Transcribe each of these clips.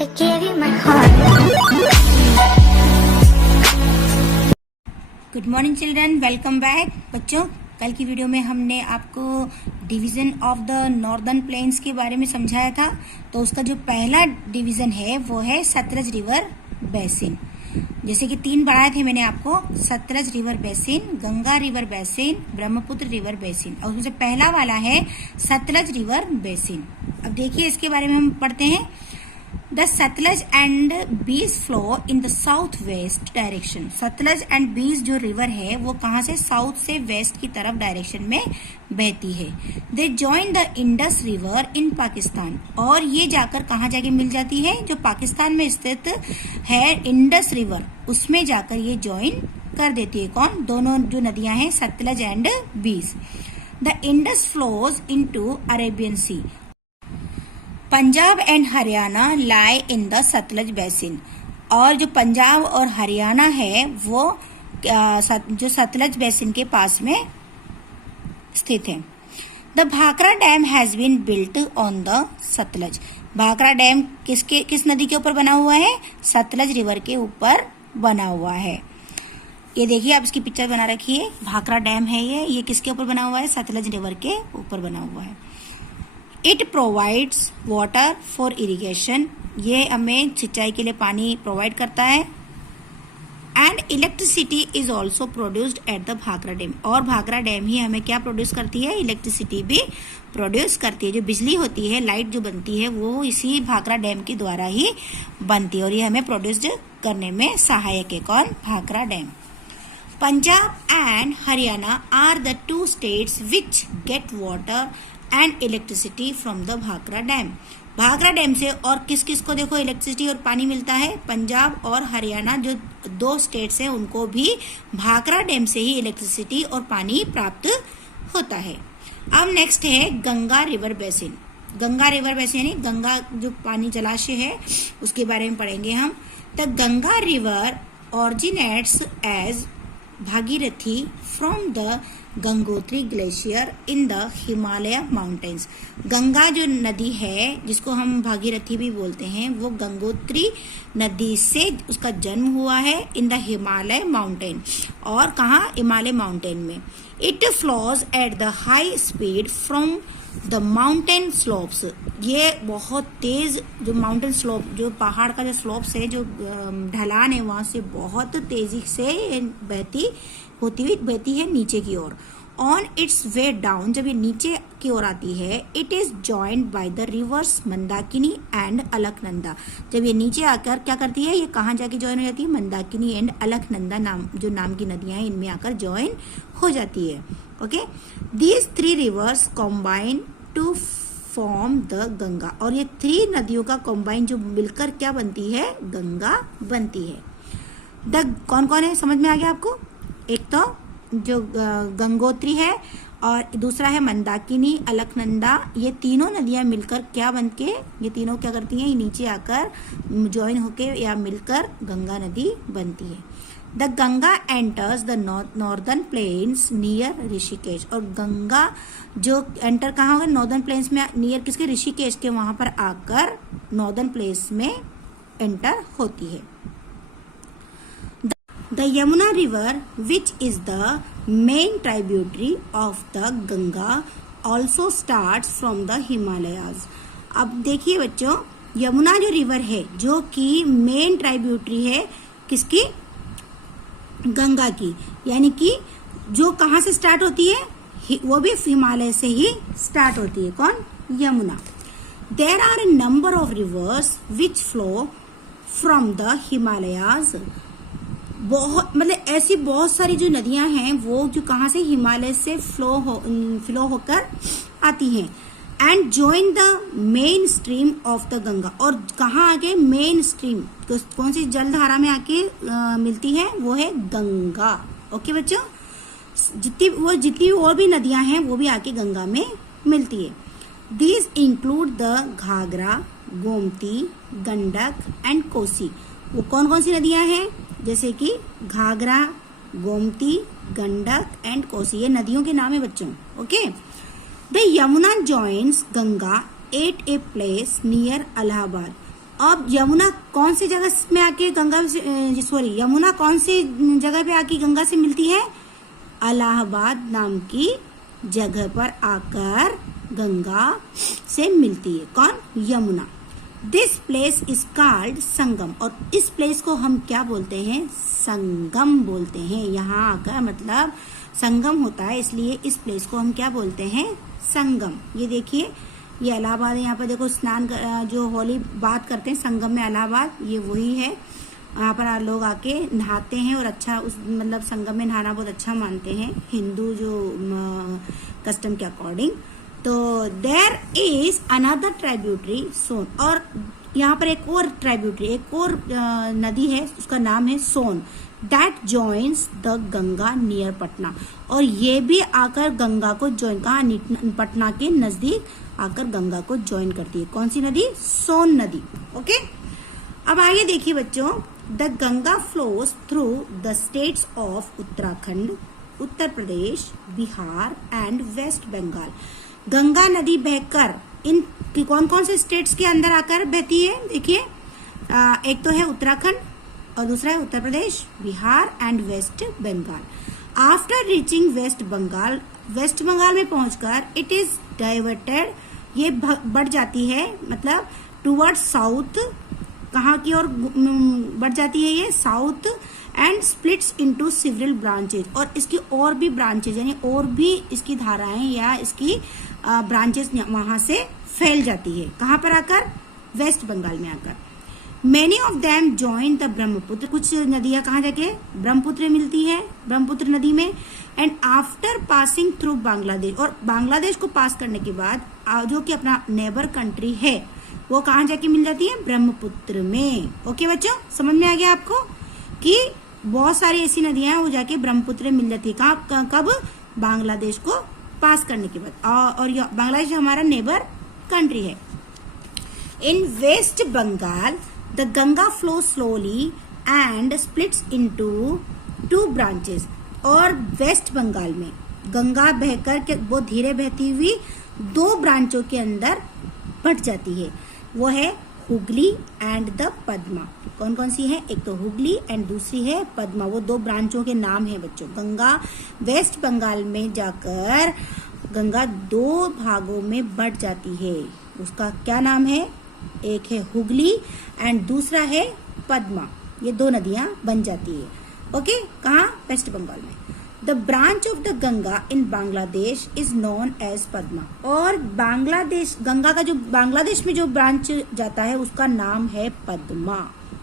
I gave you my heart. Good morning children, welcome back. बच्चों, कल की video में हमने आपको division of the northern plains के बारे में समझाया था। तो उसका जो पहला डिवीजन है वो है सतलज रिवर बेसिन। जैसे कि 3 बढ़ाए थे मैंने आपको, Sutlej river basin, Ganga river basin, Brahmaputra river basin, और उसमें से पहला वाला है सतलज रिवर बेसिन। अब देखिए इसके बारे में हम पढ़ते हैं। The Satluj and Beas flow in the south west direction. Sutlej and बीस जो रिवर है वो कहाँ से, साउथ से वेस्ट की तरफ डायरेक्शन में बहती है। They join the Indus River in Pakistan, और ये जाकर कहाँ जाके मिल जाती है, जो पाकिस्तान में स्थित है इंडस रिवर, उसमें जाकर ये ज्वाइन कर देती है। कौन, दोनों जो नदियां हैं सतलज एंड बीस। The Indus flows into Arabian Sea. Punjab and Haryana lie in the Sutlej basin, और जो पंजाब और हरियाणा है वो जो सतलज बेसिन के पास में स्थित है। The Bhakra dam has been built on the Sutlej. Bhakra dam किस नदी के ऊपर बना हुआ है, सतलज रिवर के ऊपर बना हुआ है। ये देखिए, आप इसकी पिक्चर बना रखी है। भाखड़ा डैम है ये किसके ऊपर बना हुआ है, सतलज रिवर के ऊपर बना हुआ है। It provides water for irrigation, ये हमें सिंचाई के लिए पानी प्रोवाइड करता है। And electricity is also produced at the Bhakra dam, और भाखड़ा डैम ही हमें क्या प्रोड्यूस करती है, इलेक्ट्रिसिटी भी प्रोड्यूस करती है। जो बिजली होती है, लाइट जो बनती है, वो इसी भाखड़ा डैम के द्वारा ही बनती है, और ये हमें प्रोड्यूस करने में सहायक है। कौन, Bhakra dam. Punjab and Haryana are the 2 states which get water and electricity from the Bhakra dam. Bhakra dam से और किस किस को देखो इलेक्ट्रिसिटी और पानी मिलता है, पंजाब और हरियाणा जो 2 स्टेट्स हैं उनको भी भाखड़ा डैम से ही इलेक्ट्रिसिटी और पानी प्राप्त होता है। अब नेक्स्ट है Ganga river basin. Ganga river basin यानी गंगा जो पानी जलाशय है उसके बारे में पढ़ेंगे हम। The Ganga river originates as Bhagirathi from the Gangotri glacier in the Himalaya mountains. Ganga जो नदी है जिसको हम भागीरथी भी बोलते हैं, वो गंगोत्री नदी से उसका जन्म हुआ है इन द हिमालय माउंटेन, और कहाँ, हिमालय माउंटेन में। It flows at the high speed from the mountain slopes, ये बहुत तेज जो माउंटेन स्लोप, जो पहाड़ का जो स्लोप्स है, जो ढलान है, वहां से बहुत तेजी से बहती है नीचे की ओर। ऑन इट्स वे डाउन, जब ये नीचे की ओर आती है, it is joined by the reverse Mandakini and Alaknanda. जब ये नीचे आकर क्या करती है, ये कहाँ जाके ज्वाइन हो जाती है, मंदाकिनी एंड अलकनंदा नाम की नदियां हैं, इनमें आकर ज्वाइन हो जाती है। Okay, these 3 rivers combine to form the Ganga, और ये 3 नदियों का कॉम्बाइन जो मिलकर क्या बनती है, गंगा बनती है। कौन कौन है, समझ में आ गया आपको? एक तो जो गंगोत्री है, और दूसरा है मंदाकिनी, अलकनंदा। ये तीनों नदियां मिलकर क्या बनके, ये तीनों क्या करती हैं, ये नीचे आकर ज्वाइन होके या मिलकर गंगा नदी बनती है। The Ganga enters the northern plains near Rishikesh, और गंगा जो एंटर कहाँ होगा, नॉर्दर्न प्लेन्स में, नियर किसके, ऋषिकेश के, वहां पर आकर नॉर्दर्न प्लेस में एंटर होती है। The Yamuna river which is the main tributary of the Ganga also start from the Himalayas. अब देखिए बच्चों, यमुना जो रिवर है, जो कि मेन ट्राइब्यूटरी है किसकी, गंगा की, यानी कि जो कहाँ से स्टार्ट होती है, वो भी हिमालय से ही स्टार्ट होती है। कौन, Yamuna. There are a number of rivers which flow from the Himalayas. ऐसी बहुत सारी जो नदियां हैं वो जो कहाँ से, हिमालय से फ्लो होकर आती हैं। And join the main stream of the Ganga, और कहाँ आके, मेन स्ट्रीम, कौन सी जलधारा में आके मिलती है, वो है गंगा। ओके बच्चों, जितनी और भी नदियां हैं वो भी आके गंगा में मिलती है। These include the Ghaghara, Gomti, Gandak and Kosi. वो कौन कौन सी नदियां हैं, जैसे कि घाघरा, गोमती, गंडक एंड कोसी, ये नदियों के नाम है बच्चों। Okay, the Yamuna joins Ganga at a place near Allahabad. अब यमुना कौन सी जगह में आके गंगा से सॉरी यमुना कौन सी जगह पे आके गंगा से मिलती है? इलाहाबाद नाम की जगह पर आकर गंगा से मिलती है। कौन? Yamuna. This place is called Sangam, और इस प्लेस को हम क्या बोलते हैं? संगम बोलते हैं। यहाँ आकर मतलब संगम होता है, इसलिए इस प्लेस को हम क्या बोलते हैं? संगम। ये देखिए, ये इलाहाबाद है। यहाँ पर देखो स्नान जो होली बात करते हैं संगम में इलाहाबाद, ये वही है। यहाँ पर लोग आके नहाते हैं और अच्छा उस मतलब संगम में नहाना बहुत अच्छा मानते हैं हिंदू जो कस्टम के अकॉर्डिंग। तो देयर इज अनदर ट्राइब्यूटरी सोन, और यहाँ पर एक और ट्राइब्यूटरी, एक और नदी है, उसका नाम है Son, that joins the Ganga near Patna, और ये भी आकर गंगा को ज्वाइन, कहा? पटना के नजदीक आकर गंगा को ज्वाइन करती है। कौन सी नदी? सोन नदी। ओके, अब आगे देखिए बच्चों, the Ganga flows through the states of Uttarakhand, Uttar Pradesh, Bihar and West Bengal. Ganga नदी बहकर इन कौन कौन से स्टेट्स के अंदर आकर बहती है? देखिए, एक तो है उत्तराखंड और दूसरा है Uttar Pradesh, Bihar and West Bengal. After reaching West Bengal, West Bengal में पहुंचकर इट इज डाइवर्टेड, ये बढ़ जाती है मतलब टुवर्ड्स साउथ, कहाँ की ओर बढ़ जाती है? ये south, and splits into several branches, और इसकी और भी ब्रांचेज यानी और भी इसकी धाराएं या इसकी ब्रांचेस वहां से फैल जाती है। कहाँ पर आकर? वेस्ट बंगाल में आकर। Many of them join the Brahmaputra, कुछ नदियां कहाँ जाके? ब्रह्मपुत्र मिलती है, ब्रह्मपुत्र नदी में। And after passing through Bangladesh, और बांग्लादेश को पास करने के बाद जो कि अपना नेबर कंट्री है वो कहाँ जाके मिल जाती है? ब्रह्मपुत्र में। ओके बच्चों, समझ में आ गया आपको कि बहुत सारी ऐसी नदियां हैं वो जाके ब्रह्मपुत्र में मिल जाती है। कहाँ? कब? बांग्लादेश को पास करने के बाद। और बांग्लादेश हमारा नेबर कंट्री है। In West Bengal the Ganga flow slowly and splits into 2 branches, और वेस्ट बंगाल में गंगा बहकर वो धीरे बहती हुई 2 ब्रांचों के अंदर बट जाती है। वो है हुगली एंड द पद्मा। कौन कौन सी है? एक तो हुगली एंड दूसरी है पद्मा। वो 2 ब्रांचों के नाम है बच्चों। गंगा वेस्ट बंगाल में जाकर गंगा 2 भागों में बट जाती है। उसका क्या नाम है? एक है हुगली एंड दूसरा है पद्मा। ये 2 नदियां बन जाती है। ओके, कहाँ? वेस्ट बंगाल में। The branch of the Ganga in Bangladesh is known as Padma, और बांग्लादेश गंगा का जो बांग्लादेश में जो ब्रांच जाता है उसका नाम है पद्मा।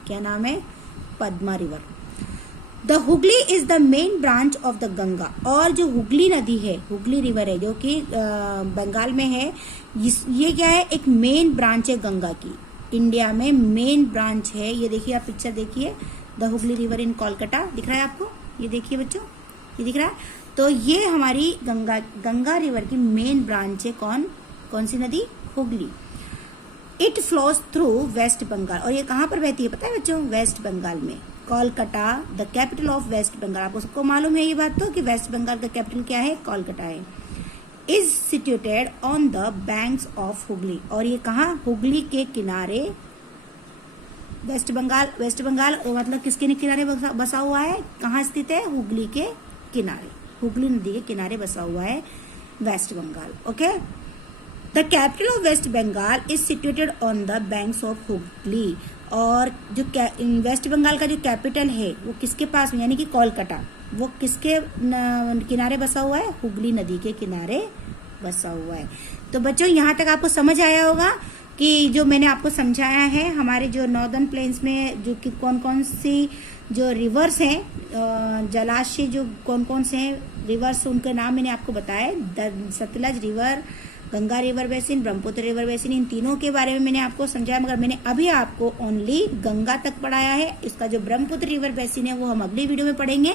क्या नाम है? Padma river. The Hooghly is the main branch of the Ganga, और जो हुगली नदी है, हुगली रिवर है जो कि बंगाल में है, ये क्या है? एक मेन ब्रांच है गंगा की। इंडिया में मेन ब्रांच है। ये देखिए, आप पिक्चर देखिए, the Hooghly river in Kolkata दिख रहा है आपको? ये देखिए बच्चों, ये दिख रहा है। तो ये हमारी गंगा रिवर की मेन ब्रांच है। कौन सी नदी? Hooghly. It flows through West Bengal, और ये कहाँ पर बहती है पता है बच्चों? वेस्ट बंगाल में। Kolkata the capital of West Bengal, आपको सबको मालूम है ये बात तो कि वेस्ट बंगाल का कैपिटल क्या है? कोलकाता है। Is situated on the banks of Hooghly, और ये कहाँ? हुगली के किनारे। वेस्ट बंगाल मतलब किसके किनारे बसा हुआ है? कहाँ स्थित है? हुगली के किनारे, हुगली नदी के किनारे बसा हुआ है West Bengal. Okay, the capital of West Bengal is situated on the banks of Hooghly, और जो वेस्ट बंगाल का जो कैपिटल है वो किसके पास में? यानी कि कोलकाता, वो किसके किनारे बसा हुआ है? हुगली नदी के किनारे बसा हुआ है। तो बच्चों, यहाँ तक आपको समझ आया होगा कि जो मैंने आपको समझाया है हमारे जो नॉर्दर्न प्लेन्स में जो कि कौन कौन सी जो रिवर्स हैं, जलाशय जो कौन कौन से हैं रिवर्स, उनके नाम मैंने आपको बताया। Sutlej river, Ganga river basin, Brahmaputra river basin, इन तीनों के बारे में मैंने आपको समझाया, मगर मैंने अभी आपको ओनली गंगा तक पढ़ाया है। इसका जो ब्रह्मपुत्र रिवर बेसिन है वो हम अगली वीडियो में पढ़ेंगे।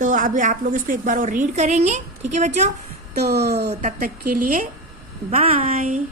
तो अभी आप लोग इसको एक बार और रीड करेंगे। ठीक है बच्चों, तो तब तक के लिए बाय।